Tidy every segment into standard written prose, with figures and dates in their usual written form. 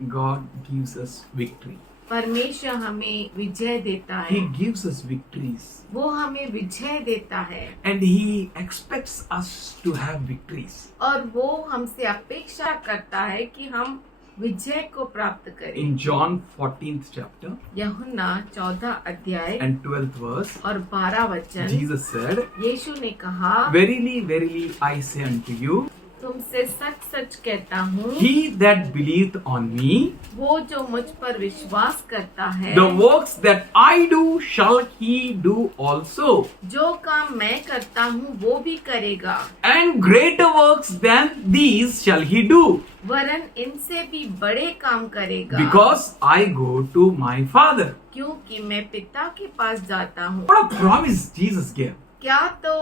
God gives us victory. परमेश्वर हमें विजय देता He है, gives us victories. वो हमें विजय देता है And He expects us to have victories. और वो हमसे अपेक्षा करता है कि हम विजय को प्राप्त करें। In John 14th chapter यूहन्ना 14 अध्याय and 12th verse, और 12 वचन, Jesus said, यीशु ने कहा, Verily, verily, I say unto you, तुमसे सच सच कहता हूँ, he that believeth on me, वो जो मुझ पर विश्वास करता है, the works that I do shall he do also, जो काम मैं करता हूँ वो भी करेगा, and greater works than these shall he do, वरन इनसे भी बड़े काम करेगा, because I go to my Father. क्योंकि मैं पिता के पास जाता हूँ। What a promise Jesus gave. क्या तो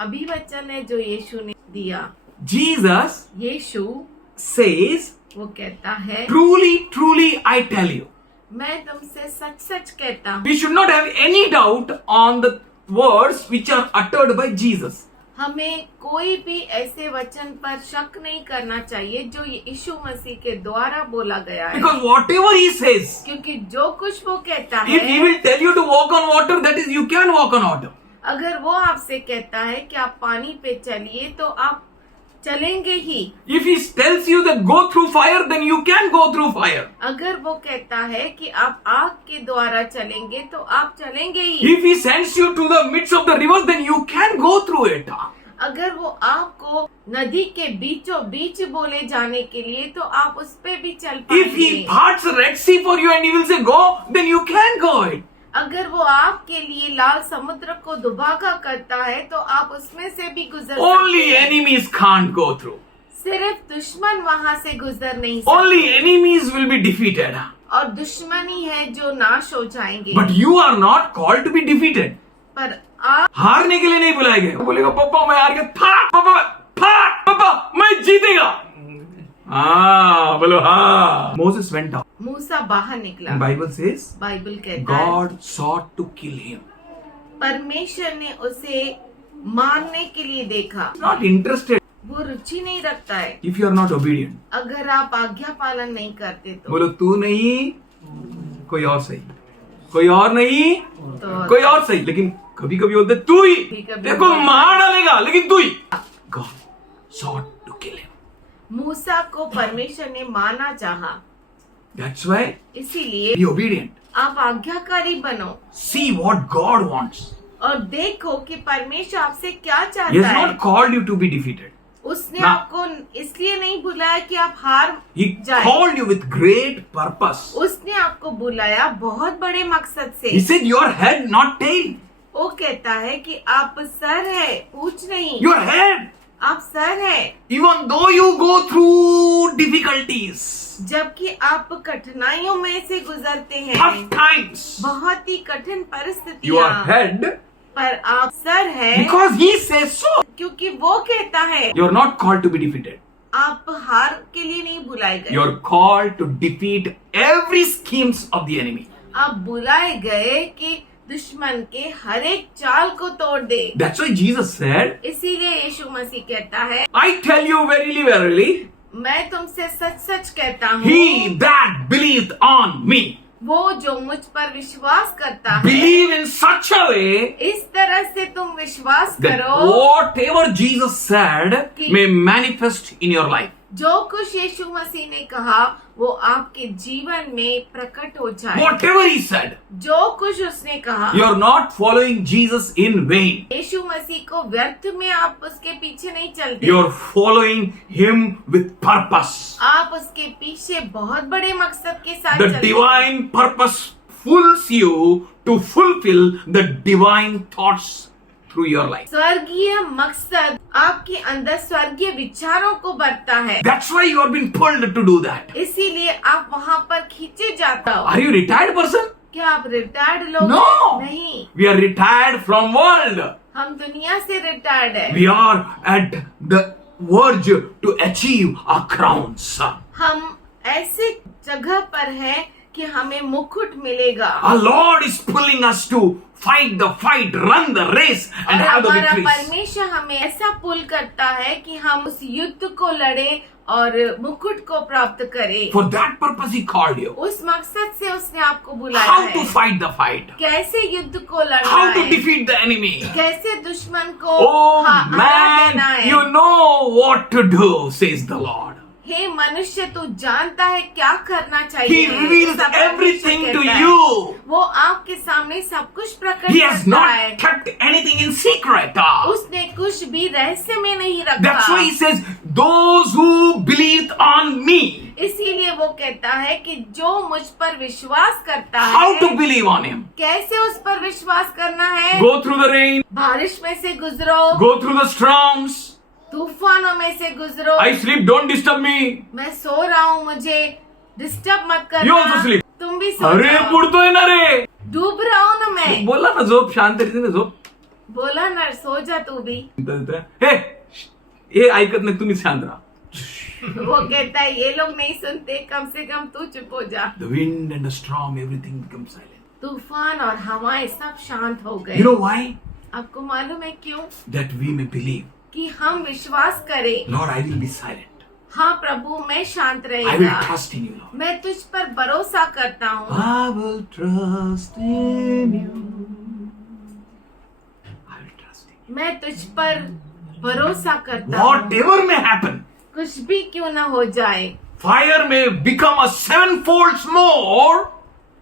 अभिवचन है जो यीशु ने दिया। Jesus यीशु says, वो कहता है, Truly, truly, I tell you. मैं तुमसे सच सच कहता हूँ। We should not have any doubt on the words which are uttered by Jesus. हमें कोई भी ऐसे वचन पर शक नहीं करना चाहिए जो यीशु मसीह के द्वारा बोला गया है, Because whatever he says, क्योंकि जो कुछ वो कहता if he है, will tell you to walk on water, that is, you can walk on water. अगर वो आपसे कहता है कि आप पानी पे चलिए तो आप चलेंगे ही। If he tells you that go through fire, then you can go through fire. अगर वो कहता है कि आप आग के द्वारा चलेंगे तो आप चलेंगे ही। If he sends you to the midst of the river, then you can go through it. अगर वो आपको नदी के बीचों बीच बोले जाने के लिए तो आप उस पे भी चल If he पाएंगे। parts the Red Sea for you and he will say go, then you can go it. अगर वो आपके लिए लाल समुद्र को दुभागा करता है तो आप उसमें से भी गुजर Only सकते हैं। enemies can't go through. सिर्फ दुश्मन वहाँ से गुजर नहीं सकते। Only enemies will be defeated. और दुश्मन ही है जो नाश हो जाएंगे। But you are not called to be defeated. पर आप हारने के लिए नहीं बुलाए गए। वो बोलेगा पापा मैं हार गया, फाट पापा, फाट पापा मैं जीतेगा। हाँ बोलो हाँ। Moses went out. मूसा बाहर निकला। And Bible says बाइबल कहता है God sought to kill him. परमेश्वर ने उसे मारने के लिए देखा। Not interested वो रुचि नहीं रखता है if you are not obedient. अगर आप आज्ञा पालन नहीं करते तो। बोलो तू नहीं कोई और सही, कोई और नहीं तो कोई और सही, लेकिन कभी कभी बोलते तू ही, कभी-कभी देखो मार डालेगा लेकिन तू ही। God sought to kill him. मूसा को परमेश्वर ने मारना चाहा, That's why इसीलिए be obedient. आप आज्ञाकारी बनो See what God wants. और देखो कि परमेश्वर आपसे क्या He चाहता has है। not called you to be defeated. उसने ना। आपको इसलिए नहीं बुलाया कि आप हार He जाए। called you with great purpose. उसने आपको बुलाया बहुत बड़े मकसद He से। said your head, not tail. वो कहता है कि आप सर है, पूछ नहीं। Your head. आप सर है, Even though you go through difficulties, जबकि आप कठिनाइयों में से गुजरते tough हैं, times, बहुत ही कठिन your परिस्थितियाँ, head, पर आप सर है because He says so. क्योंकि वो कहता है। You are not called to be defeated. आप हार के लिए नहीं बुलाए You गए, are called to defeat every schemes of the enemy. आप बुलाए गए कि दुश्मन के हर एक चाल को तोड़ दे। That's why Jesus said, इसीलिए यीशु मसीह कहता है, I tell you verily, verily, मैं तुमसे सच सच कहता हूँ, he that believeth on me, वो जो मुझ पर विश्वास करता है, believe in such a way इस तरह से तुम विश्वास that करो whatever Jesus said may manifest in your life. जो कुछ यीशु मसीह ने कहा वो आपके जीवन में प्रकट हो जाए। Whatever he said, जो कुछ उसने कहा, you are not following Jesus in vain. यीशु मसीह को व्यर्थ में आप उसके पीछे नहीं चलते, You are following him with purpose. आप उसके पीछे बहुत बड़े मकसद के साथ The चलते हैं। divine purpose fools you to fulfill the divine thoughts through your life. स्वर्गीय मकसद आपके अंदर स्वर्गीय विचारों को बढ़ता है, That's why you have been pulled to do that. इसीलिए आप वहाँ पर खींचे जाता हो। Are you a retired person? क्या आप रिटायर्ड लोग No. हैं? नहीं, We are retired from world. हम दुनिया से रिटायर्ड है। We are at the verge to achieve our crowns. हम ऐसे जगह पर हैं कि हमें मुकुट मिलेगा। Our Lord is pulling us to fight the fight, run the race and और have the हमारा victories. परमेश्वर हमें ऐसा पुल करता है कि हम उस युद्ध को लड़े और मुकुट को प्राप्त करे। For that purpose he called you. उस मकसद से उसने आपको बुलाया How है। to fight the fight. कैसे युद्ध को लड़ना How to है, defeat the enemy. कैसे दुश्मन को Oh हरा देना man, है। you know what to do, says the Lord. हे मनुष्य, तू जानता है क्या करना He चाहिए। reveals ऐसा परमेश्वर everything to कहता है। you. वो आपके सामने सब कुछ प्रकट He has करता है। not kept anything in secret. उसने कुछ भी रहस्य में नहीं That's why रखा। he says, those who believe on me. इसीलिए वो कहता है कि जो मुझ पर विश्वास करता How है, to believe on him? कैसे उस पर विश्वास करना है। Go through the rain, बारिश में से गुजरो, go through the storms. तूफानों में से गुजरो। I sleep, don't disturb me. मैं सो रहा हूँ, मुझे डिस्टर्ब मत You also करना। sleep. तुम भी सो अरे जाओ। बुडतोय ना रे. डूब रहा हूँ ना मैं। बोला ना झोप, शांत रहते ना झोप. बोला ना, सो जा तू भी। हे ऐकत नाही, तुम्ही शांत राहा. वो कहता है ये लोग नहीं सुनते, कम से कम तू चुप हो जा। The wind and the storm, everything becomes silent. तूफान और हवाएं सब शांत हो गए। You know why? आपको मालूम है क्यों? That we may believe. कि हम विश्वास करें। Lord, I will be silent. हाँ प्रभु, मैं शांत I will रहेगा। trust in you, Lord. मैं तुझ पर भरोसा करता हूँ। I will trust in you. I will trust in you. मैं तुझ पर भरोसा करता हूँ। Whatever may happen, कुछ भी क्यों न हो जाए, fire may become a sevenfold more,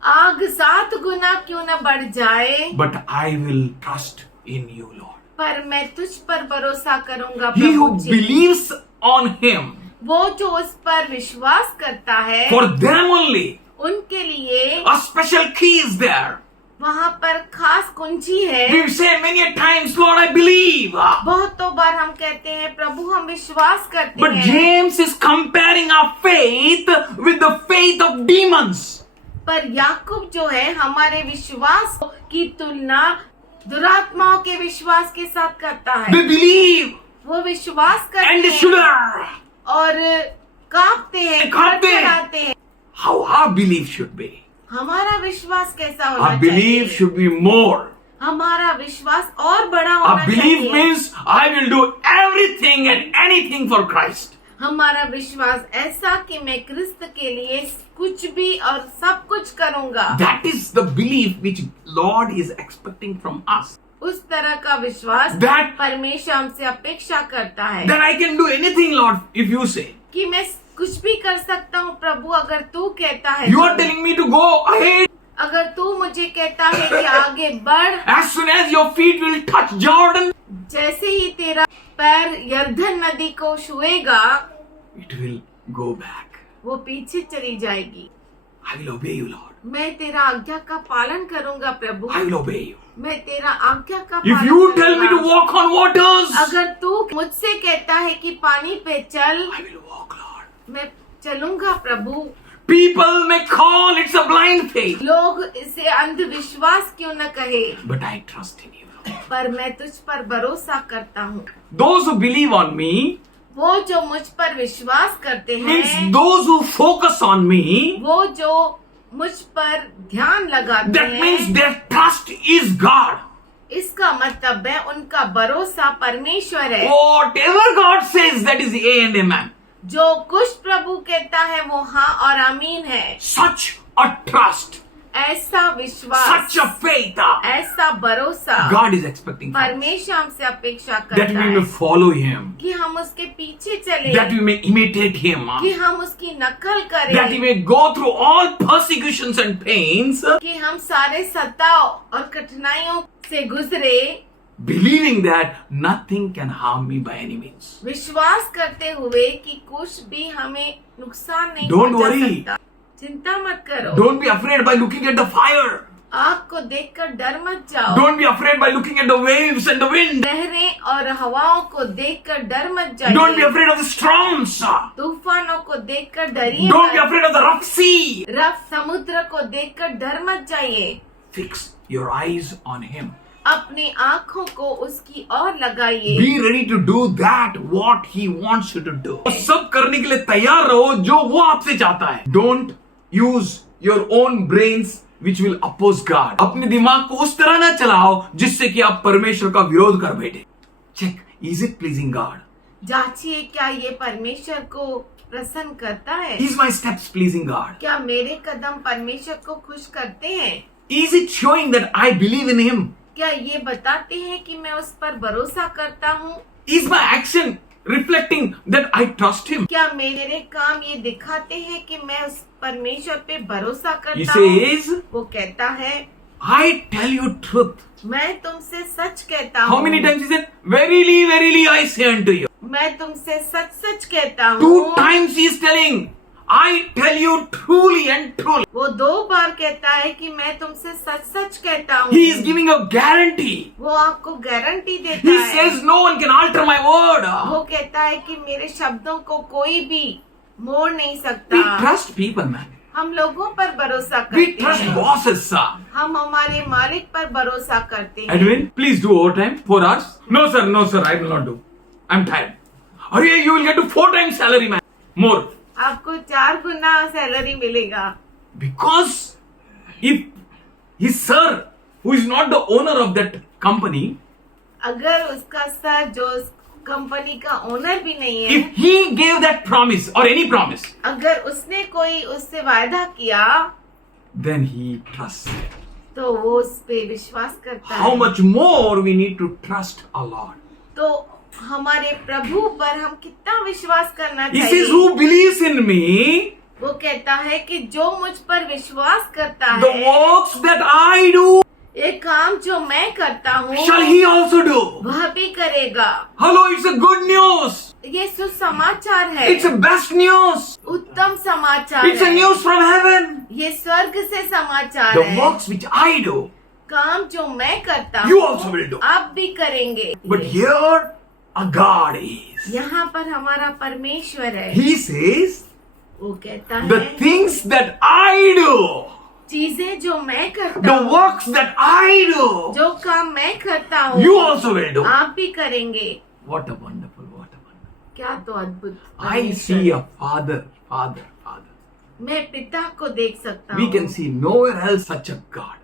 आग 7 गुना क्यों न बढ़ जाए, but I will trust in you, Lord. पर मैं तुझ पर भरोसा करूंगा He who Prabhu ji. believes on him, वो जो उस पर विश्वास करता है, for them only, उनके लिए a special key is there. वहाँ पर खास कुंजी है। We say many a times, Lord, I believe. बहुतों बार हम कहते हैं प्रभु हम विश्वास करते But हैं, James is comparing our faith with the faith of demons. पर याकूब जो है हमारे विश्वास की तुलना दुरात्माओं के विश्वास के साथ करता है। They believe वो विश्वास and करते they हैं shudder. और कांपते हैं, कांपते हैं। थरथराते हैं। How our belief should be. हमारा विश्वास कैसा होना Our belief चाहिए? should be more. हमारा विश्वास और बड़ा होना Our belief चाहिए। means I will do everything and anything for Christ. हमारा विश्वास ऐसा कि मैं क्रिस्त के लिए कुछ भी और सब कुछ करूंगा। That is the belief which Lord is expecting from us. उस तरह का विश्वास That- परमेश्वर हमसे अपेक्षा करता है That I can do anything, Lord, if you say. कि मैं कुछ भी कर सकता हूँ प्रभु, अगर तू कहता है You are तो। telling me to go ahead. अगर तू मुझे कहता है कि आगे बढ़, As soon as your feet will touch Jordan, जैसे ही तेरा पैर यर्दन नदी को छुएगा, it will go back. वो पीछे चली जाएगी। I will obey you, Lord. मैं तेरा आज्ञा का पालन करूंगा प्रभु। I will obey you. मैं तेरा आज्ञा का If पालन you tell me to करूंगा। walk on waters, अगर तू मुझसे कहता है कि पानी पे चल, I will walk, Lord. मैं चलूंगा प्रभु। People may call it's a blind faith, लोग इसे अंधविश्वास क्यों न कहे, but I trust in you, Lord. पर मैं तुझ पर भरोसा करता हूँ। Those who believe on me वो जो मुझ पर विश्वास करते means हैं, those who focus on me, वो जो मुझ पर ध्यान लगाते that means हैं, their trust is God. इसका मतलब है उनका भरोसा परमेश्वर है। Whatever God says, that is A and Amen. जो कुछ प्रभु कहता है वो हाँ और आमीन है। Such a trust, ऐसा विश्वास, such a faith, ऐसा भरोसा God is expecting from us. परमेश्वर हमसे अपेक्षा That करता we है may follow Him, कि हम उसके पीछे चले, that we may imitate Him, कि हम उसकी नकल that we करें, may go through all persecutions and pains, कि हम सारे सताव और कठिनाइयों से गुजरे, believing that nothing can harm me by any means. विश्वास करते हुए कि कुछ भी हमें नुकसान नहीं Don't पहुंचा worry. सकता। चिंता मत करो। Don't be afraid by looking at the fire. आग को देखकर डर मत जाओ। Don't be afraid by looking at the waves and the wind. लहरें और हवाओं को देखकर डर मत Don't be जाइए। afraid of the storms. तूफानों को देखकर डरिए Don't be मत। afraid of the rough sea. Rough समुद्र को देखकर डर मत जाइए। Fix your eyes on Him. अपनी आंखों को उसकी ओर लगाइए। Be ready to do that what He wants you to do. सब करने के लिए तैयार रहो जो वो आपसे चाहता है. Don't use your own brains which will oppose God. अपने दिमाग को उस तरह ना चलाओ जिससे कि आप परमेश्वर का विरोध कर बैठे. Check, is it pleasing God? जांचिए क्या ये परमेश्वर को प्रसन्न करता है? Is my steps pleasing God? क्या मेरे कदम परमेश्वर को खुश करते हैं? Is it showing that I believe in Him? क्या ये बताते हैं कि मैं उस पर भरोसा करता हूँ? Is my action reflecting that I trust Him? क्या मेरे काम ये दिखाते हैं कि मैं उस परमेश्वर पे भरोसा He करता हूँ? says, वो कहता है, I tell you truth. मैं तुमसे सच कहता How हूँ। many times He said, verily, verily I say unto you. मैं तुमसे सच सच कहता 2 हूँ। times He is telling, I tell you truly and truly. वो 2 बार कहता है कि मैं तुमसे सच सच कहता हूँ। He is giving a guarantee. वो आपको गारंटी देता He है। says no one can alter my word. वो कहता है कि मेरे शब्दों को कोई भी मोड़ नहीं We सकता। trust people, man. हम लोगों पर भरोसा We करते trust हैं। bosses, sir. हम हमारे मालिक पर भरोसा करते हैं। Edwin, please do overtime, 4 hours. No, sir, I will not do. I'm tired. Arey, you will get to 4 times salary, man. More. आपको 4 गुना सैलरी मिलेगा। Because if his sir, who is not the owner of that company, अगर उसका sir जो उस company का owner भी नहीं है, if he gave that promise or any promise, अगर उसने कोई उससे वायदा किया then he trusts. तो वो उस पे विश्वास करता How है। much more we need to trust our Lord. तो हमारे प्रभु पर हम कितना विश्वास करना He says, चाहिए। who believes in me, वो कहता है कि जो मुझ पर विश्वास करता the है, works that I do, ये काम जो मैं करता हूँ shall he also do. वह भी करेगा। Hello, it's a good news. ये सुसमाचार है, It's a best news. उत्तम समाचार It's a है, news from heaven. ये स्वर्ग से समाचार The है। works which I do, काम जो मैं करता you हूँ also will do. आप भी करेंगे। But here, a God is. यहाँ पर हमारा परमेश्वर है। He says, वो कहता the है things that I do, चीजें जो मैं करता the हूँ, works that I do, जो काम मैं करता हूँ you also will do. आप भी करेंगे। What a wonderful, what a wonderful. क्या तो अद्भुत I परमेश्वर see है। a father. मैं पिता को देख सकता We हूँ। can see nowhere else such a God.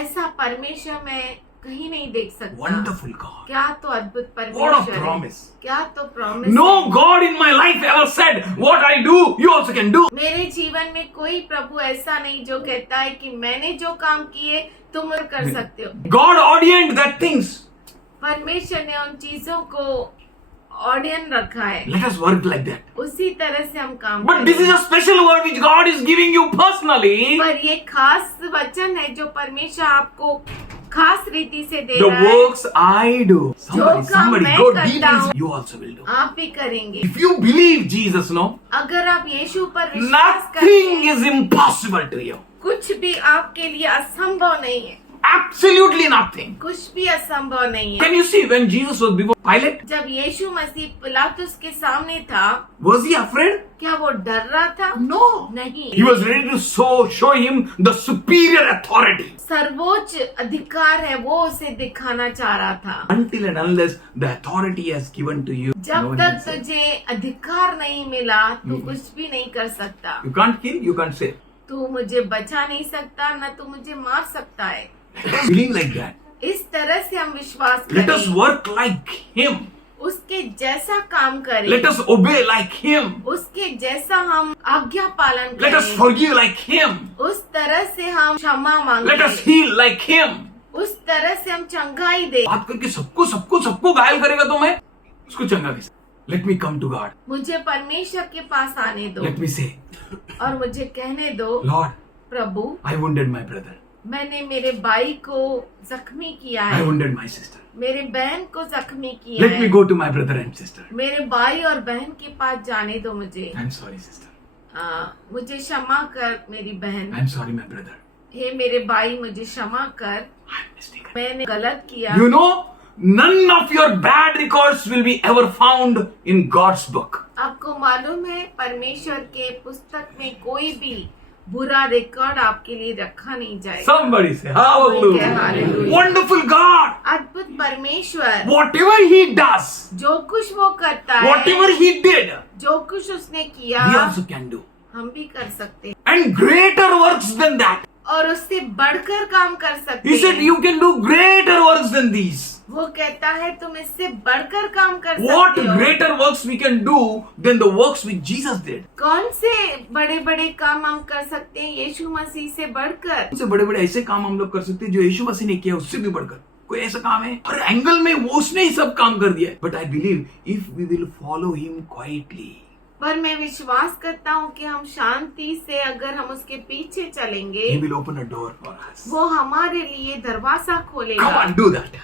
ऐसा परमेश्वर मैं कहीं नहीं देख सकता। Wonderful God. क्या तो अद्भुत What a परमेश्वर है। promise. क्या तो promise. No God in my life ever said, what I do, you also can do. मेरे जीवन में कोई प्रभु ऐसा नहीं जो कहता है कि मैंने जो काम किए तुम और कर सकते हो। God ordained that things. परमेश्वर ने उन चीजों को ऑर्डियन रखा है, Let us work like that. उसी तरह से हम काम But this is a special word which God is giving you personally. पर ये खास वचन है जो परमेश्वर आपको खास रीति से दे The रहा है। works I do. काम Somebody मैं go करता deep. हूँ। You also will do. आप भी करेंगे। If you believe Jesus, no, अगर आप यीशु पर विश्वास करते nothing हैं, is impossible to you. कुछ भी आपके लिए असंभव नहीं है। Absolutely nothing. कुछ भी असंभव नहीं है। Can you see when Jesus was before Pilate? जब यीशु मसीह पिलातुस के सामने था, Was he afraid? क्या वो डर रहा था? No. नहीं। He was ready to show him the superior authority. सर्वोच्च अधिकार है वो उसे दिखाना चाह रहा था। Until and unless the authority has given to you, no जब one तक can say. तुझे अधिकार नहीं मिला तू कुछ भी नहीं कर सकता। You can't kill, you can't save. तू मुझे बचा नहीं सकता, न तू मुझे मार सकता है। Believe like that. इस तरह से हम विश्वास Let us करें, work like him. उसके जैसा काम करें, Let us obey like him. उसके जैसा हम आज्ञा पालन Let us करें, forgive like him. उस तरह से हम क्षमा Let us मांगे, heal like him. उस तरह से हम चंगाई दे। बात करके सबको घायल करेगा तो मैं उसको चंगा कैसे? Let me come to God. मुझे परमेश्वर के पास आने दो Let me say, और मुझे कहने दो, Lord, Prabhu I wounded my brother. मैंने मेरे भाई को जख्मी किया I है, wounded my sister. मेरे बहन को जख्मी किया Let me है। go to my brother and sister. मेरे भाई और बहन के पास जाने दो मुझे। I'm sorry, sister. मुझे क्षमा कर मेरी बहन। I'm sorry, my brother. हे मेरे भाई मुझे क्षमा कर, I'm mistaken. मैंने गलत किया। You know, none of your bad records will be ever found in God's book. आपको मालूम है परमेश्वर के पुस्तक में कोई भी बुरा रिकॉर्ड आपके लिए रखा नहीं जाएगा। Somebody say, hallelujah. Hallelujah. Wonderful God. अद्भुत परमेश्वर Whatever he does, जो कुछ वो करता है, whatever he did, जो कुछ उसने किया we also can do. हम भी कर सकते हैं And greater works than that. और उससे बढ़कर काम कर सकते He said, हैं। you can do greater works than these. वो कहता है तुम इससे बढ़कर काम कर What सकते हो। greater works we can do than the works which Jesus did? कौन से बड़े बड़े काम हम कर सकते हैं यीशु मसीह से बढ़कर? उससे बड़े बड़े ऐसे काम हम लोग कर सकते हैं जो यीशु मसीह ने किया उससे भी बढ़कर। कोई ऐसा काम है हर एंगल में वो उसने ही सब काम कर दिया है। But I believe if we will follow him quietly, पर मैं विश्वास करता हूँ कि हम शांति से अगर हम उसके पीछे he चलेंगे will open a door for us. वो हमारे लिए दरवाजा Come खोलेगा। on, do that.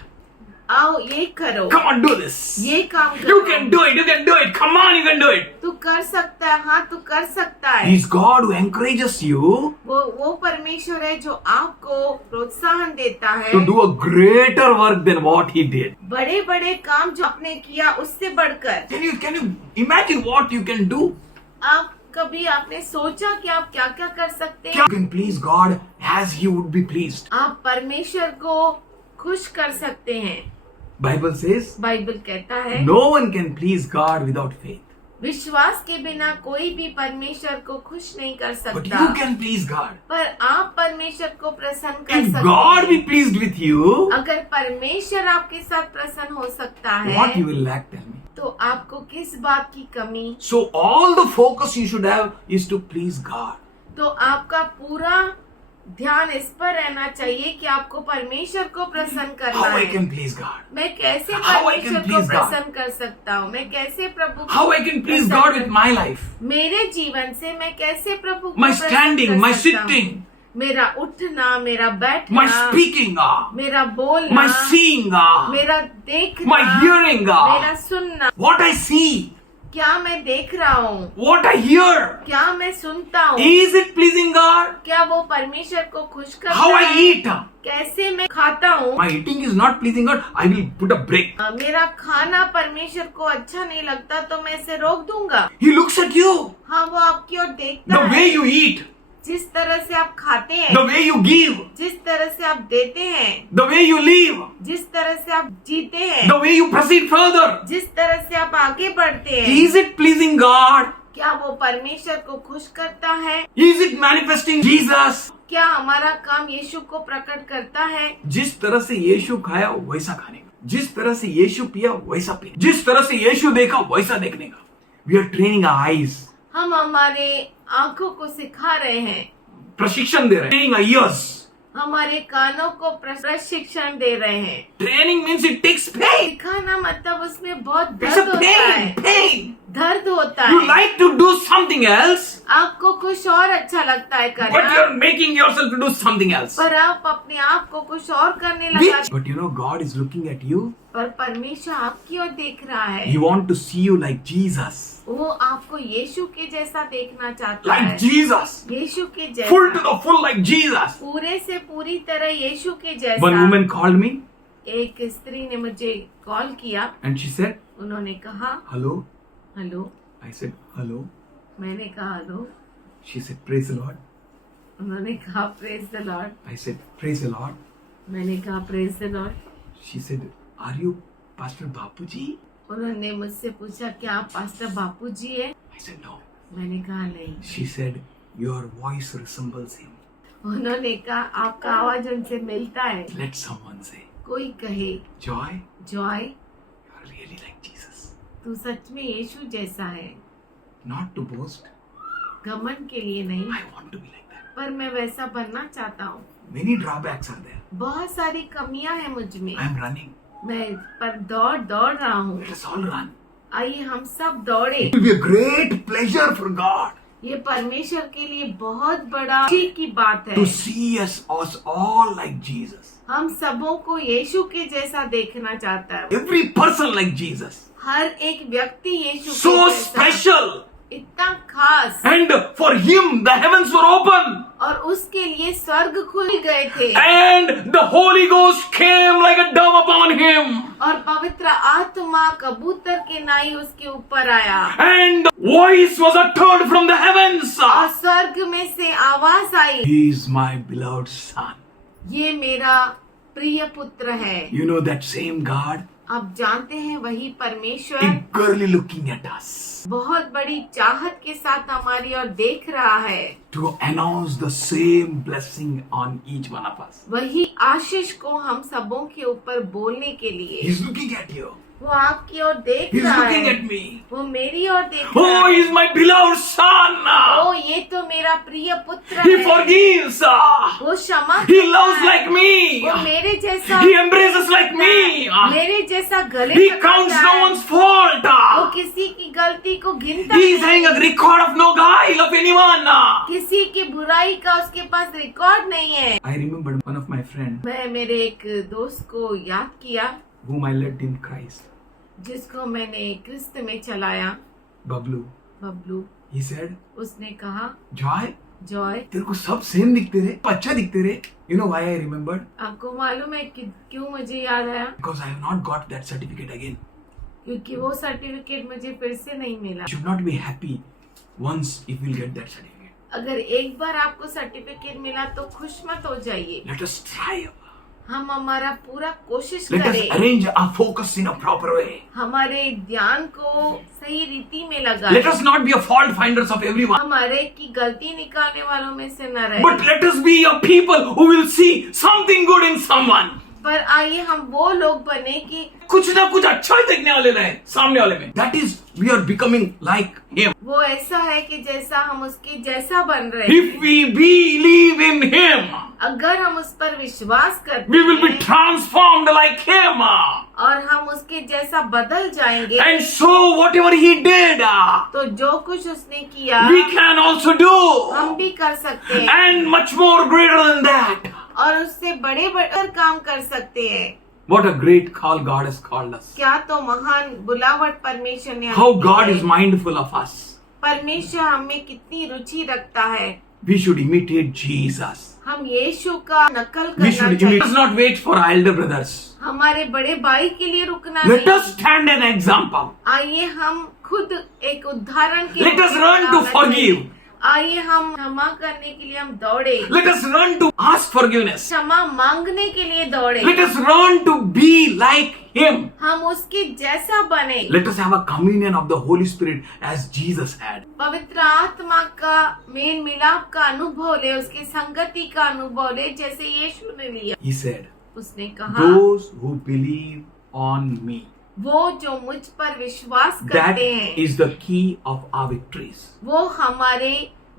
आओ ये करो, Come on, do this. ये काम You करो। can do it. You can do it. Come on, you can do it. तू कर सकता है, हाँ तू कर सकता है। He's God who encourages you वो परमेश्वर है जो आपको प्रोत्साहन देता है to do a greater work than what he did. बड़े बड़े काम जो आपने किया उससे बढ़कर। Can you imagine what you can do? आप कभी आपने सोचा कि आप क्या क्या कर सकते You हैं? can please God as he would be pleased. आप परमेश्वर को खुश कर सकते हैं। Bible says बाइबल कहता है no one can please God without faith. विश्वास के बिना कोई भी परमेश्वर को खुश नहीं कर But सकता। you can please God. पर आप परमेश्वर को प्रसन्न कर If सकते God be हैं। pleased with you, अगर परमेश्वर आपके साथ प्रसन्न हो सकता what you है will lack, tell me. तो आपको किस बात की कमी? So all the focus you should have is to please God. तो आपका पूरा ध्यान इस पर रहना चाहिए कि आपको परमेश्वर को प्रसन्न करना How I है। can please God? मैं कैसे How I can परमेश्वर को please God? प्रसन्न कर सकता हूँ? मैं कैसे प्रभु को How I can please प्रसन्न God कर- with my life? मेरे जीवन से मैं कैसे प्रभु को My प्रसन्न standing, कर my सकता हूँ? sitting, मेरा उठना, मेरा बैठना, my speaking, मेरा बोलना, my seeing, मेरा देखना, my hearing, मेरा सुनना, what I see, क्या मैं देख रहा हूँ, what I hear. क्या मैं सुनता हूँ, Is it pleasing God? क्या वो परमेश्वर को खुश करता How I है? eat? कैसे मैं खाता हूँ? My eating is not pleasing God. I will put a break. मेरा खाना परमेश्वर को अच्छा नहीं लगता तो मैं इसे रोक दूंगा। He looks at you, हाँ वो आपकी ओर देखता the way है, you eat, जिस तरह से आप खाते हैं, the way you give, जिस तरह से आप देते हैं, the way you live, जिस तरह से आप जीते हैं, the way you proceed further. जिस तरह से आप आगे बढ़ते हैं, Is it pleasing God? क्या वो परमेश्वर को खुश करता है? Is it manifesting Jesus? क्या हमारा काम यीशु को प्रकट करता है? जिस तरह से यीशु खाया वैसा खाने का, जिस तरह से यीशु पिया वैसा पिया, जिस तरह से यीशु देखा वैसा देखने का। We are training our eyes. हम हमारे आंखों को सिखा रहे हैं, प्रशिक्षण दे रहे हैं। Training our ears. हमारे कानों को प्रशिक्षण दे रहे हैं। Training means it takes pain. सिखाना मतलब उसमें बहुत It's दर्द a होता है, pain. दर्द होता You है। like to do something else, आपको कुछ और अच्छा लगता है but करना, you're making yourself to do something else. पर आप अपने आप को कुछ और करने लगा। But you know, God is looking at you. पर परमेश्वर आपकी ओर देख रहा है। He wants to see you like Jesus. वो आपको यीशु के जैसा देखना चाहता Like है, Jesus. यीशु के Full to जैसा, the full like Jesus. पूरे से पूरी तरह यीशु के One जैसा। woman called me एक स्त्री ने मुझे कॉल किया, and she said, उन्होंने कहा hello. Hello, I said, hello. मैंने कहा hello, She said, praise the Lord. उन्होंने कहा praise the Lord, I said, praise the Lord. मैंने कहा praise the Lord. She said, are you Pastor Bapuji? उन्होंने मुझसे पूछा क्या आप पास्टर बापू जी है? I said, no. मैंने कहा नहीं। She said, your voice resembles him. उन्होंने कहा आपका आवाज उनसे मिलता है। Let someone say, कोई कहे Joy, Joy you're really like Jesus. तू सच में यीशु जैसा है। Not to boast, घमंड के लिए नहीं, I want to be like that. पर मैं वैसा बनना चाहता हूँ। Many drawbacks are there. बहुत सारी कमियां हैं मुझ में, I'm running. मैं पर दौड़ रहा हूँ। Let us all run. आइए हम सब दौड़े। It will be a great pleasure for God ये परमेश्वर के लिए बहुत बड़ा खुशी की बात है। to see us all like Jesus. हम सबों को यीशु के जैसा देखना चाहता है। Every person like Jesus. हर एक व्यक्ति यीशु So के जैसा, special. इतना खास, And for him, the heavens were open. और उसके लिए स्वर्ग खुल गए थे And the Holy Ghost came like a dove upon him. और पवित्र आत्मा कबूतर के नाई उसके ऊपर आया And voice was uttered from the heavens. और स्वर्ग में से आवाज आई, He is my beloved son. ये मेरा प्रिय पुत्र है। You know that same God? आप जानते हैं वही परमेश्वर eagerly looking at us बहुत बड़ी चाहत के साथ हमारी ओर देख रहा है to announce the same blessing on each one of us. वही आशीष को हम सबों के ऊपर बोलने के लिए। He's looking at you. वो आपकी ओर देख He's रहा looking है, at me. वो मेरी ओर देख रहा Oh, है। he's my beloved son. ओ ये तो मेरा प्रिय पुत्र He है, forgives. वो क्षमा He करता loves है, like me. वो मेरे जैसा He embraces like me. मेरे जैसा गले He पकड़ता counts है। no one's fault. वो किसी की गलती को गिनता He is having नहीं, a record of no guile of anyone. किसी की बुराई का उसके पास रिकॉर्ड नहीं है। I remembered one of my friend मैं मेरे एक दोस्त को याद किया whom I led in Christ. जिसको मैंने क्रिस्त में चलाया, Bablu. बबलू। He said, उसने कहा, Joy, जॉय तेरे को सब सेम दिखते रहे, अच्छा दिखते रहे. You know why I remembered? आपको मालूम है क्यों मुझे याद आया? Because I have not got that certificate again. क्योंकि वो सर्टिफिकेट मुझे फिर से नहीं मिला। You should not be happy once if we'll get that certificate. अगर एक बार आपको सर्टिफिकेट मिला तो खुश मत हो जाइए। Let us try. हम हमारा पूरा कोशिश Let us करें, arrange our focus in a proper way. हमारे ध्यान को सही रीति में लगाएं। Let us not be a fault finders of everyone. हमारे की गलती निकालने वालों में से न रहे, But let us be a people who will see something good in someone. पर आइए हम वो लोग बने कि कुछ ना कुछ अच्छा ही देखने वाले रहे सामने वाले में. That is, we are becoming like him. वो ऐसा है कि जैसा हम उसके जैसा बन रहे If हैं। we believe in him, अगर हम उस पर विश्वास करते we will be हैं transformed like him. और हम उसके जैसा बदल जाएंगे, And so whatever he did, तो जो कुछ उसने किया we can also do. हम भी कर सकते हैं And much more greater than that. और उससे बड़े बड़े काम कर सकते हैं। What a great call God has called us. क्या तो महान बुलावट परमेश्वर ने How हमें God दी is है। mindful of us. परमेश्वर हमें कितनी रुचि रखता है। We should imitate Jesus. हम यीशु का नकल We करना should imitate. चाहिए। Let us not wait for our elder brothers. हमारे बड़े भाई के लिए रुकना Let नहीं। us stand an example. आइए हम खुद एक उदाहरण के Let रूप us में run to बनाना चाहिए। forgive. आइए हम क्षमा करने के लिए हम दौड़े, Let us run to ask forgiveness. क्षमा मांगने के लिए दौड़े, Let us run to be like Him. हम उसके जैसा बने। Let us have a communion of the Holy Spirit as Jesus had. पवित्र आत्मा का मेल मिलाप का अनुभव ले, उसकी संगति का अनुभव ले जैसे यीशु ने लिया। He said, उसने कहा, those who believe on me. वो जो मुझ पर विश्वास That करते हैं is the key of our victories. वो हमारे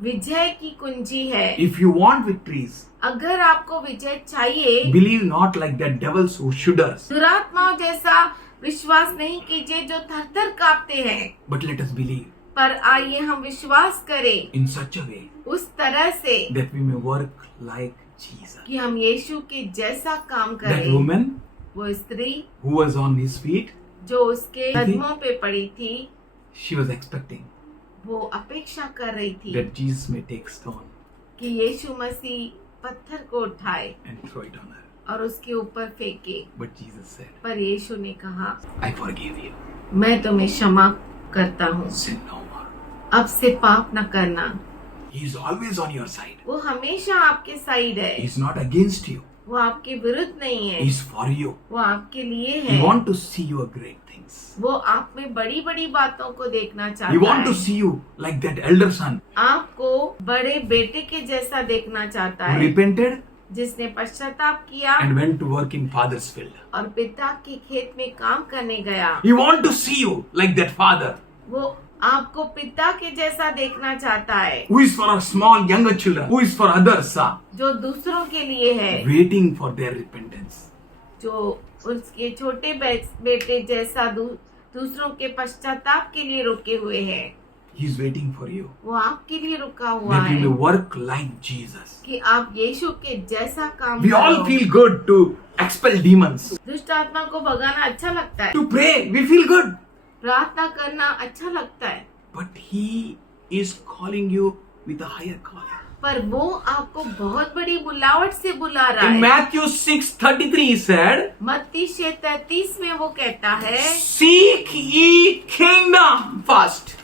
विजय की कुंजी है। If you want victories, अगर आपको विजय चाहिए, believe not like that devils who shudders, दुरात्माओं जैसा विश्वास नहीं कीजिए जो थर-थर कांपते हैं, but let us believe पर आइए हम विश्वास करें in such a way उस तरह से that we may work like Jesus. कि हम यीशु के जैसा काम That करें। woman वो स्त्री who was on his feet, जो उसके कदमों पे पड़ी थी, she was expecting वो अपेक्षा कर रही थी that Jesus may take stone कि यीशु मसीह पत्थर को उठाए and throw it on her. और उसके ऊपर फेंके, But Jesus said, पर यीशु ने कहा, I forgive you. मैं तुम्हें क्षमा करता हूँ, Sin no more. अब से पाप न करना। He is always on your side. वो हमेशा आपके साइड है, He is not against you. वो आपके विरुद्ध नहीं है, He is for you. वो आपके लिए He है। wants to see your great things. वो आप में बड़ी बड़ी बातों को देखना He चाहता wants to है, see you like that elder son आपको बड़े बेटे के जैसा देखना चाहता who है, repented जिसने पश्चाताप किया and went to work in father's field. और पिता के खेत में काम करने गया। He wants to see you like that father वो आपको पिता के जैसा देखना चाहता है, who is for our small younger children, who is for others, जो दूसरों के लिए है, waiting for their repentance. जो उसके छोटे बेटे जैसा दूसरों के पश्चाताप के लिए रुके हुए हैं। He is waiting for you वो आपके लिए रुका हुआ that you है may work like Jesus. कि आप यीशु के जैसा काम We all करो। feel good to expel demons. दुष्ट आत्मा को भगाना अच्छा लगता है, To pray, we feel good. प्रार्थना करना अच्छा लगता है, But He is calling you with a higher calling. पर वो आपको बहुत बड़ी बुलावट से बुला रहा In है। Matthew 6:33 he said, मत्ती 6:33 में वो कहता है, Seek ye kingdom first.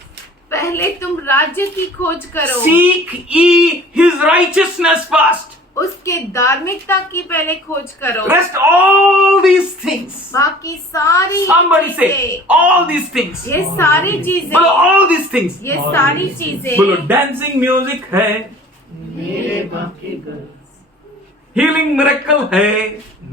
पहले तुम राज्य की खोज करो, Seek ye His righteousness first. उसके धार्मिकता की पहले खोज करो। Rest all these things. बाकी सारी Somebody say चीजें, all these things. ये सारी चीजें, बोलो all these things. ये सारी चीजें बोलो dancing music है, मेरे बाप के घर, healing miracle है,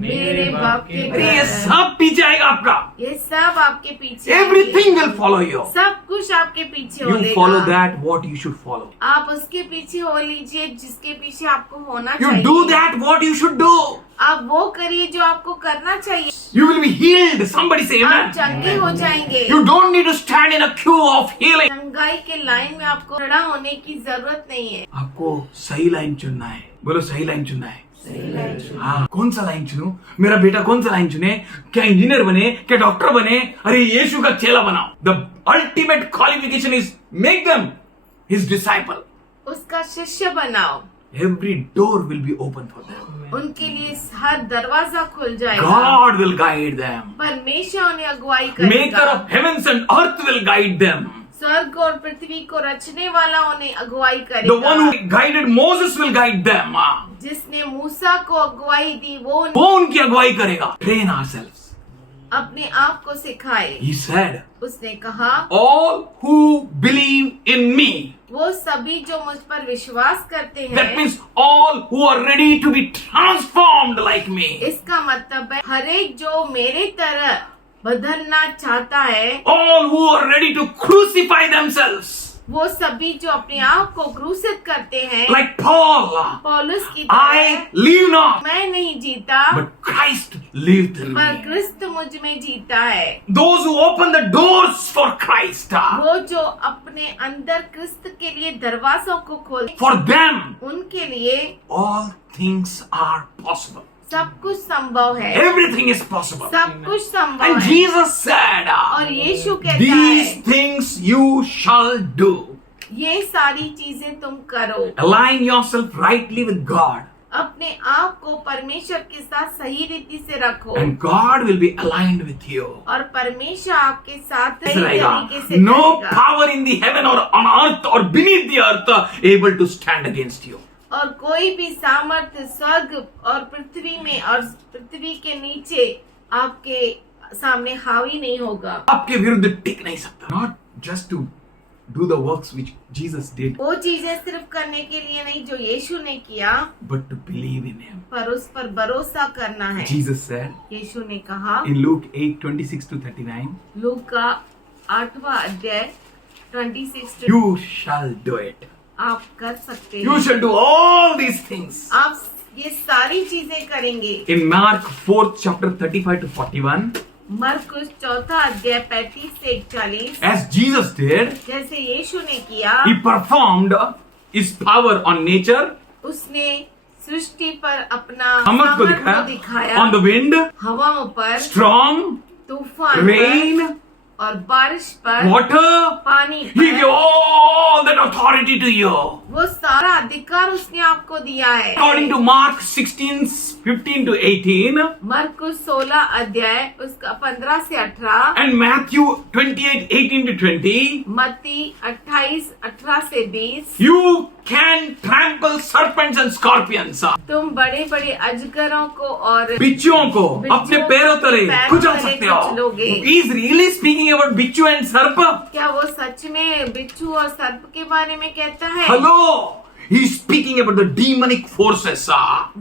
मेरे बाप के अरे ये घर, सब पीछे आएगा आपका. ये सब आपके पीछे Everything आएंगे। will follow you. सब कुछ आपके पीछे हो You लेगा। follow that what you should follow. आप उसके पीछे हो लीजिए जिसके पीछे आपको होना You चाहिए। do that what you should do. आप वो करिए जो आपको करना चाहिए। You will be healed. Somebody say आप amen. चंगे हो जाएंगे। You don't need to stand in a queue of healing. चंगाई के लाइन में आपको खड़ा होने की जरूरत नहीं है। आपको सही लाइन चुनना है. बोलो सही लाइन चुनना है. हाँ, कौन सा लाइन चुनूं? मेरा बेटा कौन सा लाइन चुने? क्या इंजीनियर बने? क्या डॉक्टर बने? अरे यीशु का चेला बनाओ. The ultimate qualification is make them his disciple. उसका शिष्य बनाओ। Every door will be open for them. उनके लिए हर दरवाजा खुल जाएगा। God will guide them. परमेश्वर उन्हें अगुवाई Maker करेगा। of heavens and earth will guide them. स्वर्ग और पृथ्वी को रचने वाला उन्हें अगुवाई The one करेगा। who guided Moses will guide them. जिसने मूसा को अगुवाई दी वो वो उनकी अगुवाई करेगा. Train ourselves. अपने आप को सिखाए। He said, उसने कहा all who believe in me. वो सभी जो मुझ पर विश्वास करते That हैं। means all who are ready to be transformed like me. इसका मतलब है हर एक जो मेरे तरह बदलना चाहता है, All who are ready to crucify themselves. वो सभी जो अपने आप को क्रूसित करते हैं। Like Paul. पौलुस की I तरह live not, मैं नहीं जीता but Christ lived in पर me. क्रिस्त मुझ में जीता है। Those who open the doors for Christ, वो जो अपने अंदर क्रिस्त के लिए दरवाजों को खोल, for them, उनके लिए all things are possible. सब कुछ संभव है। Everything is possible. सब कुछ संभव And है। Jesus said, और यीशु कहता these है things you shall do. ये सारी चीजें तुम करो। Align yourself rightly with God. अपने आप को परमेश्वर के साथ सही रीति से रखो And God will be aligned with you. और परमेश्वर आपके साथ सही रहेगा. तरीके से No करेगा। power in the heaven or on earth or beneath the earth able to stand against you. और कोई भी सामर्थ्य स्वर्ग और पृथ्वी में और पृथ्वी के नीचे आपके सामने हावी नहीं होगा। आपके विरुद्ध टिक नहीं सकता. Not just to do the works which Jesus did, वो चीजें सिर्फ करने के लिए नहीं जो यीशु ने किया, but to believe in Him. पर उस पर भरोसा करना है। Jesus said यीशु ने कहा in Luke 8:26-39, लूका का 8वां अध्याय 26 you shall do it. आप कर सकते You हैं। shall do all these things. आप ये सारी चीजें करेंगे। In Mark 4th chapter 35-41, मरकुस 4था अध्याय 35 से 41, as Jesus did, जैसे यीशु ने किया, He performed His power on nature. उसने सृष्टि पर अपना सामर्थ को सामर्थ दिखाया. On the wind, हवाओं पर, storm, तूफान rain, पर और बारिश पर, water. पानी He gave पर, all that authority to you. वो सारा अधिकार उसने आपको दिया है। According to Mark 16:15-18 मरकुस 16 अध्याय उसका 15 से 18, and Matthew 28:18-20, मत्ती 28 18 से 20, you can trample serpents and scorpions. तुम बड़े बड़े अजगरों को और बिच्छुओं को अपने पैरों तले पैरों कुचल तले सकते हो. कुचलोगे। He is really speaking about बिच्छू and सर्प. क्या वो सच में बिच्छू और सर्प के बारे में कहता है? Hello. He is speaking about the demonic forces.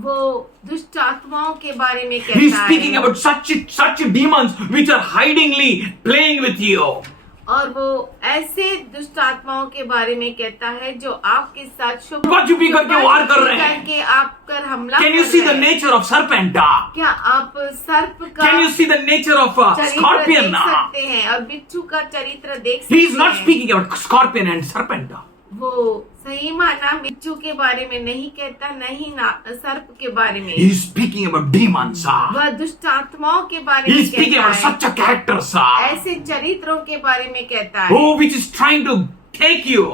वो दुष्ट आत्माओं के बारे में He is कहता speaking है about such demons which are hidingly playing with you. और वो ऐसे दुष्ट आत्माओं के बारे में कहता है जो आपके साथ छुपा-छुपी करके वार कर रहे हैं। करके आप कर हमला Can you कर see रहे the हैं। nature of serpent? क्या आप सर्प का Can you see the nature of चरित्र scorpion? देख सकते हैं और बिच्छू का चरित्र देख सकते He is not हैं। speaking about scorpion and serpent. वो सही माना बिच्छू के बारे में नहीं कहता, नहीं सर्प के बारे में। He is speaking about demons. वह दुष्ट आत्माओं के बारे He में is speaking कहता about है, such a characters. ऐसे चरित्रों के बारे में कहता है Oh, which is trying to take you,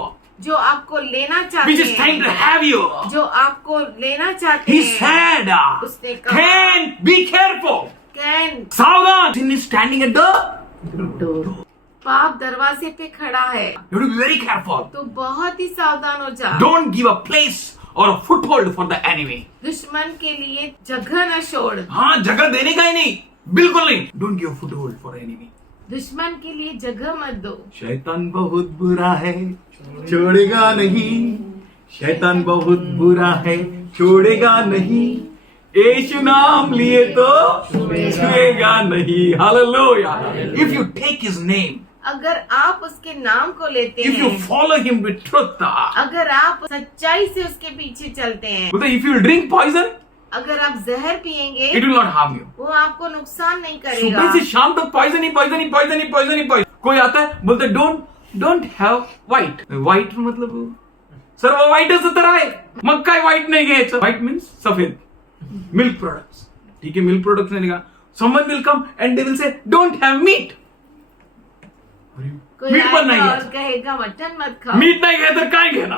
जो आपको लेना चाहते which is trying to हैं, have you. जो आपको लेना चाहते He हैं। said, उसने कहा, "Can be careful." कैन सावधान. Sin is standing at the. पाप दरवाजे पे खड़ा है, You have to be very careful. तो बहुत ही सावधान हो जा। Don't give a place or a foothold for the enemy. दुश्मन के लिए जगह न छोड़, हाँ, जगह देने का ही नहीं, बिल्कुल नहीं. Don't give foothold for enemy. दुश्मन के लिए जगह मत दो. शैतान बहुत बुरा है, छोड़ेगा नहीं. शैतान बहुत बुरा है, छोड़ेगा नहीं. यीशु नाम लिए तो छुएगा नहीं. Hallelujah. If you take his name, अगर आप उसके नाम को लेते if you हैं, follow him with truth, अगर आप सच्चाई से उसके पीछे चलते हैं, बोलते if you drink poison, अगर आप जहर पिएंगे it will not harm you. वो आपको नुकसान नहीं करेगा. सुबह से शाम तक poison ही poison ही poison ही poison ही poison. कोई आता है बोलते don't have white. White मतलब सर वो white है तरह है. मक्का white नहीं है. White means सफेद. Milk products. ठीक है, milk products ने कहा. Someone will come and they will say don't have meat. कोई मीट पर नहीं आएगा और है. कहेगा मटन मत खाओ. मीट नहीं है तो काय घेना.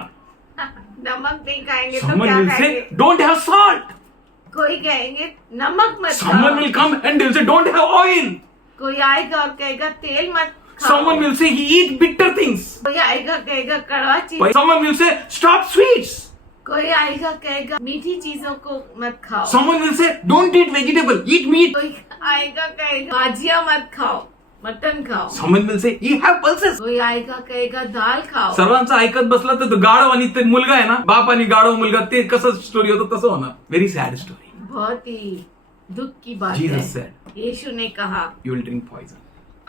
नमक नहीं खाएंगे तो Someone क्या will खाएंगे? say don't have salt. कोई कहेंगे नमक मत Someone खाओ. will come and they will say don't have oil. कोई आएगा और कहेगा तेल मत खाओ. Someone will say he eat bitter things. कोई आएगा कहेगा कड़वा चीज. Someone will say stop sweets. कोई आएगा कहेगा मीठी चीजों को मत खाओ. Someone will say don't eat vegetable, eat meat. कोई आएगा कहेगा भाजिया मत खाओ, मटन खाओ. Someone will say he have pulses. कोई आएगा कहेगा दाल खाओ. सर्वांचं ऐकत बसला तर तो गाढव आणि ते मुलगा आहे ना, बाप आणि गाढव मुलगा, ते कसं स्टोरी होतं तसं होणार. Very sad story. बहुत ही दुख की बात Jesus है. said यीशु ने कहा you will drink poison.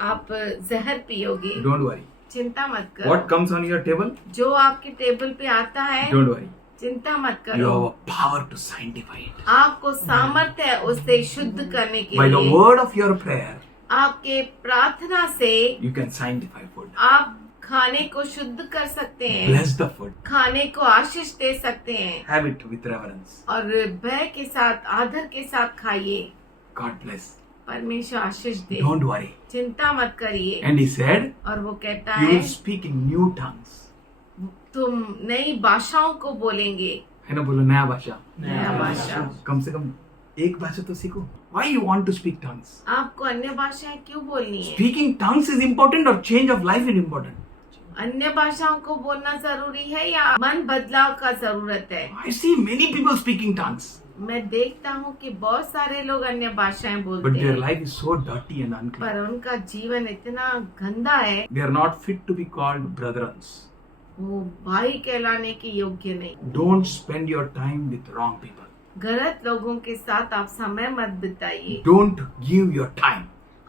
आप जहर पियोगे. Don't worry. चिंता मत करो. What comes on your table? जो आपके टेबल पे आता है Don't worry. चिंता मत You करो. have a power to sanctify it. आपको सामर्थ्य है उसे शुद्ध करने के By the लिए. word of your prayer, आपके प्रार्थना से you can sanctify food. आप खाने को शुद्ध कर सकते हैं. Bless the food. खाने को आशीष दे सकते हैं Have it with reverence. और भय के साथ आदर के साथ खाइए. God bless. परमेश्वर आशीष दे. Don't worry. चिंता मत करिए. And he said, और वो कहता you है will speak in new tongues. तुम नई भाषाओं को बोलेंगे. है ना, बोलो नया भाषा. नया भाषा. कम से कम एक भाषा तो सीखो. Why you want to speak tongues? आपको अन्य भाषाएं क्यों बोलनी है? Speaking tongues is important or change of life is important? अन्य भाषाओं को बोलना जरूरी है या मन बदलाव का जरूरत है? I see many people speaking tongues, मैं देखता हूँ कि बहुत सारे लोग अन्य भाषाएं but बोलते their हैं, life is so dirty and unclean. पर उनका जीवन इतना गंदा है, They are not fit to be called brethren. वो भाई कहलाने के योग्य नहीं. Don't spend your time with wrong people. गलत लोगों के साथ आप समय मत बिताइए. Don't give your time.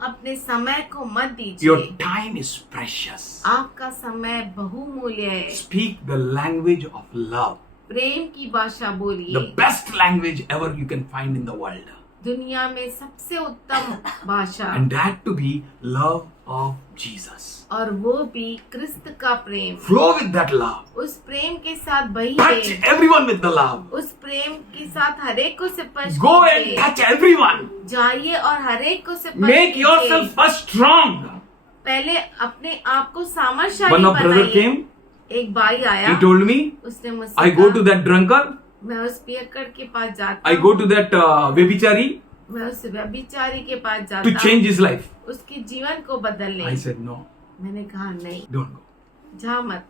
अपने समय को मत Your दीजिए. time is precious. आपका समय बहुमूल्य है. Speak the language of love. प्रेम की भाषा बोलिए. The best language ever you can find in the world. दुनिया में सबसे उत्तम भाषा, And that to be love of Jesus. और वो भी क्रिस्त का प्रेम. Flow with that love. उस प्रेम के साथ Touch बहिए. everyone with the love. उस प्रेम के साथ हरेक को स्पर्श Go and कीजिए. touch everyone. जाइए और हरेक को स्पर्श Make कीजिए. yourself first strong. पहले अपने आप को सामर्थशाली One of brother बनाइए. came. एक भाई आया. He told me, उसने मुझसे I go कहा, to that drunkard. मैं उस पियक्कड़ के पास जाता I हूँ. go to that व्यभिचारी मैं उस व्यभिचारी के पास to जाता change हूँ his life. उसके जीवन को बदलने. I said no. मैंने कहा नहीं, Don't go. जा मत.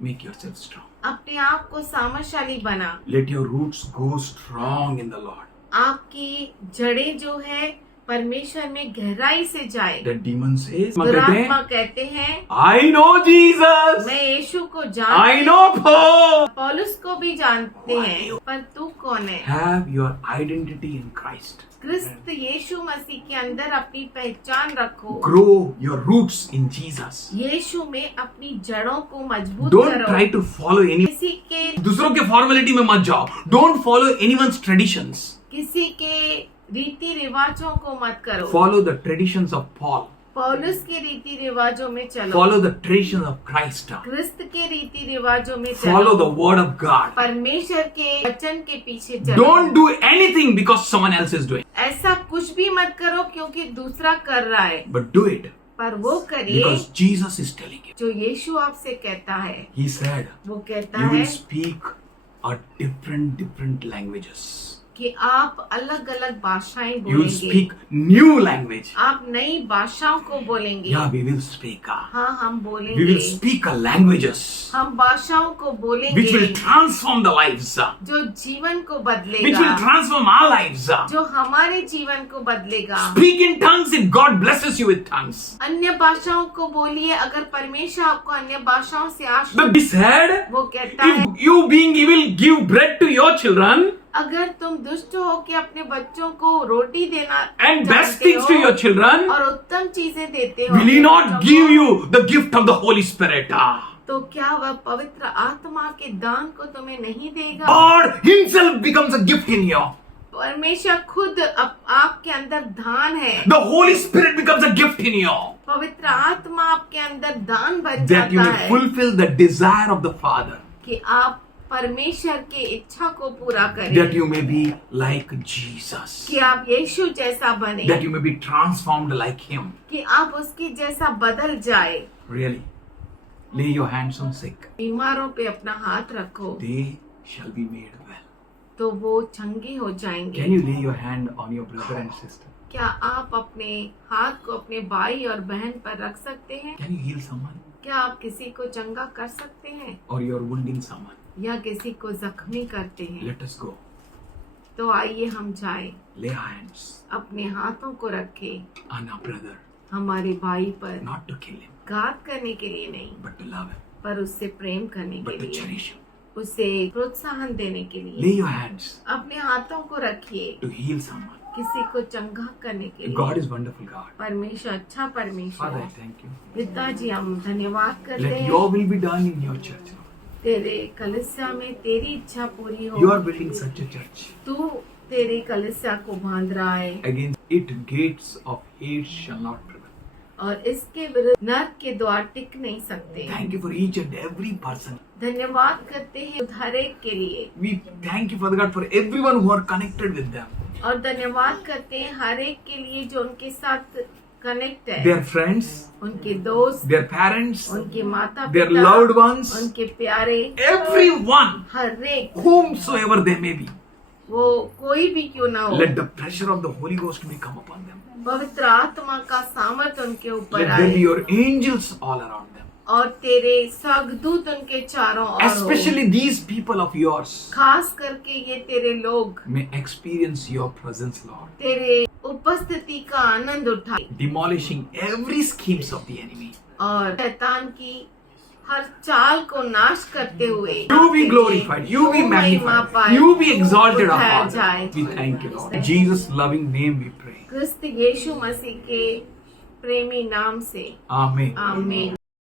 Make yourself strong. अपने आप को सामर्थशाली बना. Let your roots go strong in the Lord. आपकी जड़ें जो है परमेश्वर में गहराई से जाए. The demon says, दुरात्मा कहते हैं I know Jesus. मैं यीशु को I जानती know Paul. पौलुस को भी जानते हैं, पर तू कौन है? Have your identity in Christ. क्रिस्त यीशु मसीह के अंदर अपनी पहचान रखो. Grow your roots in Jesus. यीशु में अपनी जड़ों को मजबूत Don't करो. try to follow any. किसी के दूसरों के फॉर्मेलिटी में मत जाओ. Don't follow anyone's traditions. किसी के रीति रिवाजों को मत करो. Follow the traditions of Paul. पौलुस के रीति रिवाजों में चलो. Follow the traditions of Christ. क्रिस्त के रीति रिवाजों में चलो. Follow the word of God. परमेश्वर के वचन के पीछे चलो. Don't do anything because someone else is doing, ऐसा कुछ भी मत करो क्योंकि दूसरा कर रहा है, but do it पर वो करिए because Jesus is telling you. जो यीशु आपसे कहता है. He said, वो कहता you है will speak a different languages. कि आप अलग अलग भाषाएं You will बोलेंगे, speak new language. आप नई भाषाओं को बोलेंगे। Yeah, we will speak. हाँ, हम We बोलेंगे, will speak languages हम भाषाओं को which बोलेंगे will transform the lives, जो जीवन को which will बदलेगा, transform our lives. जो हमारे जीवन को बदलेगा। Speak in tongues if God blesses you with tongues. अन्य भाषाओं को बोलिए अगर परमेश्वर आपको अन्य भाषाओं से आशीष। But he said, वो कहता है, if you being evil give bread to your children अगर तुम दुष्ट हो के अपने बच्चों को रोटी देना and best जानते things to हो your children, और उत्तम चीजें देते हो will he अपने not बच्चों give को, you the gift of the Holy Spirit? तो क्या वह पवित्र आत्मा के दान को तुम्हें नहीं देगा? God himself becomes a gift in you. परमेश्वर खुद आपके अंदर दान है, The Holy Spirit becomes a gift in you. पवित्र आत्मा आपके अंदर दान बन That you जाता may है fulfill the desire of the Father. कि आप परमेश्वर के इच्छा को पूरा That करें, you may be like Jesus. कि आप यीशु जैसा बने, That you may be transformed like him. कि आप उसके जैसा बदल जाए। Really. Lay your hands on sick. बीमारों पे अपना हाथ रखो They shall be made well. तो वो चंगे हो जाएंगे। Can you lay your hand on your brother and sister? क्या आप अपने हाथ को अपने भाई और बहन पर रख सकते हैं? Can you heal someone? क्या आप किसी को चंगा कर सकते हैं Or you are wounding someone? या किसी को जख्मी करते हैं? Let us go. तो आइए हम जाए, Lay our hands अपने हाथों को रखें on our brother. हमारे भाई पर, Not to kill him, घात करने के लिए नहीं, but to love him, पर उससे प्रेम करने के but to लिए, cherish him. उसे प्रोत्साहन देने के Lay लिए। your hands अपने हाथों को रखिए to heal someone. किसी को चंगा करने के God लिए। is wonderful God. परमेश्वर अच्छा परमेश्वर Father, I है। thank you. पिताजी हम धन्यवाद करते Let हैं, your will be done in your church. Lord. तेरे कलिसिया में तेरी इच्छा पूरी You हो। are building such a church. तू तेरी कलिसिया को बांध रहा है Against it, gates of hate shall not prevail. और इसके विरुद्ध नरक के द्वार टिक नहीं सकते। Thank you for each and every person. धन्यवाद करते हैं हर एक के लिए We thank you, Father God, for everyone who are connected with them. और धन्यवाद करते हैं हर एक के लिए जो उनके साथ कनेक्ट है, Their friends, उनके दोस्त, their parents, उनके माता their पिता, loved ones, उनके प्यारे, everyone, हर एक, whomsoever they may be. वो कोई भी क्यों ना हो, Let the pressure of the Holy Ghost may come upon them. पवित्र आत्मा का सामर्थ्य उनके ऊपर Let there be आए your angels all around them. और तेरे स्वर्गदूत उनके चारों ओर हो। Especially these people of yours खास करके ये तेरे लोग may experience your presence, Lord. तेरे उपस्थिति का आनंद उठाए Demolishing every schemes of the enemy. और शैतान की हर चाल को नाश करते हुए You be glorified, you be तू महिमा magnified, पाए, you be exalted, our उठाया Father. जाए। We thank you, Lord. In Jesus' loving name we pray. क्रिस्त यीशु मसीह के प्रेमी नाम से Amen. आमीन।